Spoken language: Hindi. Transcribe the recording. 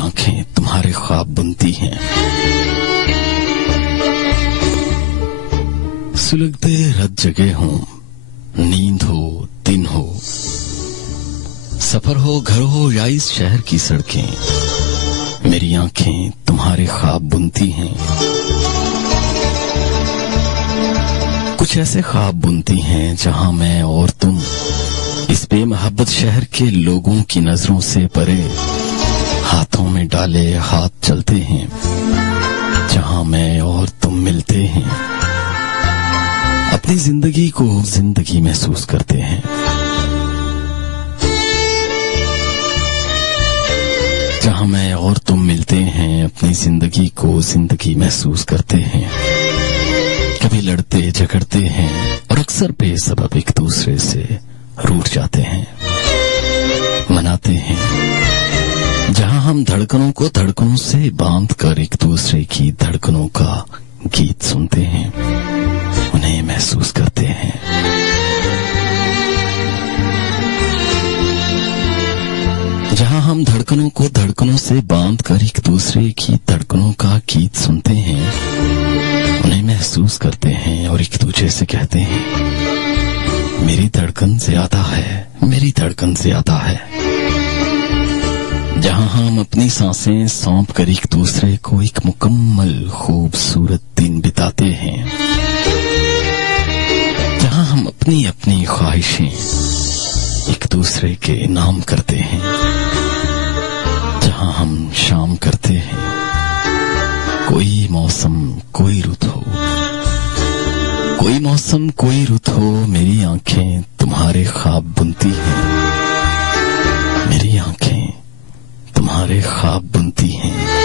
आंखें तुम्हारे ख्वाब बुनती हैं। सुलगते रत जगह हों, नींद हो दिन हो, सफर हो घर हो या इस शहर की सड़कें, मेरी आंखें तुम्हारे ख्वाब बुनती हैं। कुछ ऐसे ख्वाब बुनती हैं जहां मैं और तुम इस बेमोहब्बत शहर के लोगों की नजरों से परे हाथों में डाले हाथ चलते हैं, जहां मैं और तुम मिलते हैं, अपनी जिंदगी को जिंदगी महसूस करते हैं। जहां मैं और तुम मिलते हैं, अपनी जिंदगी को जिंदगी महसूस करते हैं। कभी लड़ते झगड़ते हैं और अक्सर बेसबब एक दूसरे से रूठ जाते हैं, मनाते हैं। जहां हम धड़कनों को धड़कनों से बांध कर एक दूसरे की धड़कनों का गीत सुनते हैं, उन्हें महसूस करते हैं। जहां हम धड़कनों को धड़कनों से बांध कर एक दूसरे की धड़कनों का गीत सुनते हैं, उन्हें महसूस करते हैं और एक दूसरे से कहते हैं, मेरी धड़कन ज्यादा है, मेरी धड़कन ज्यादा है। जहां हम अपनी सांसें सौंप कर एक दूसरे को एक मुकम्मल खूबसूरत दिन बिताते हैं। जहां हम अपनी अपनी ख्वाहिशें एक दूसरे के नाम करते हैं। जहां हम शाम करते हैं, कोई मौसम कोई रुत हो, कोई मौसम कोई रुत हो, मेरी आंखें तुम्हारे ख्वाब बुनती हैं, मेरी आंखें तुम्हारे ख्वाब बुनती हैं।